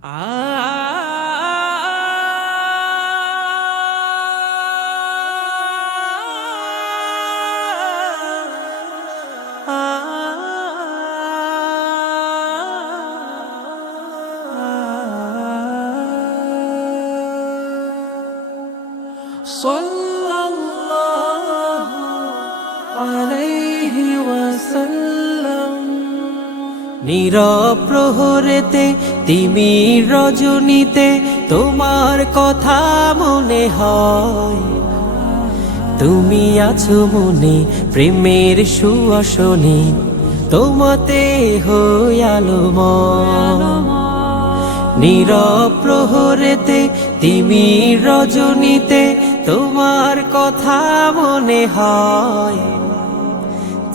সাল্লাল্লাহু আলাইহি ওয়াসাল্লাম। নীরব প্রহরেতে তিমির রজনীতে তোমার কথা মনে হয়, তুমি আছো মনে প্রেমের সুয়াসনে, তোমাতে হই আলোময়। নীরব প্রহরেতে তিমির রজনীতে তোমার কথা মনে হয়,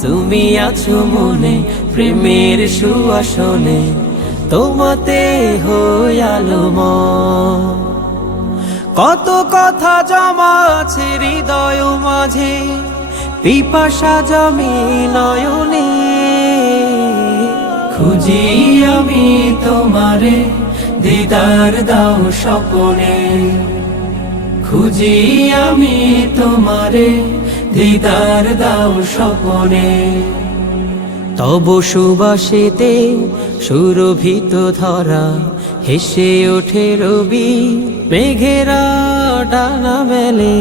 তুমি আছো মনে প্রেমের সুয়াসনে, তোমাতে হই আলোময়। কত কথা জমা আছে হৃদয় মাঝে, পিপাসা জমে নয়নে, খুঁজি আমি তোমারে দিদার দাও স্বপনে, খুঁজি আমি তোমারে দিদার দাও স্বপনে। তব সুবাসেতে সুরভিত ধরা, হেসে ওঠে রবি মেঘেরা ডানা মেলে,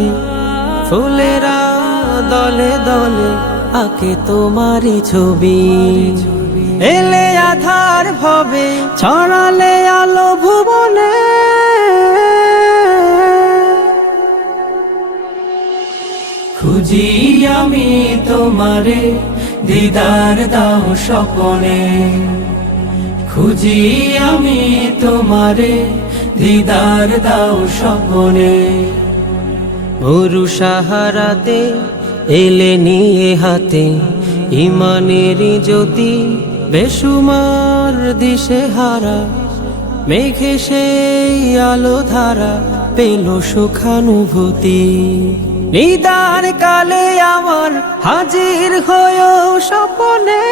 ফুলেরা দলে দলে আঁকে তোমারই ছবি। এলে আধার ভবে ছড়ালে আলো ভুবনে, খুঁজি আমি তোমারে দিদার দাও স্বপনে, খুঁজি আমি তোমারে দিদার দাও স্বপনে। মরু সাহারাতে এলে নিয়ে হাতে ইমানের জ্যোতি, বেসুমার দিশে হারা মেঘে সেই আলো ধারা পেল সুখানুভূতি। নিদার কালে আমার হাজির হয়েও স্বপনে,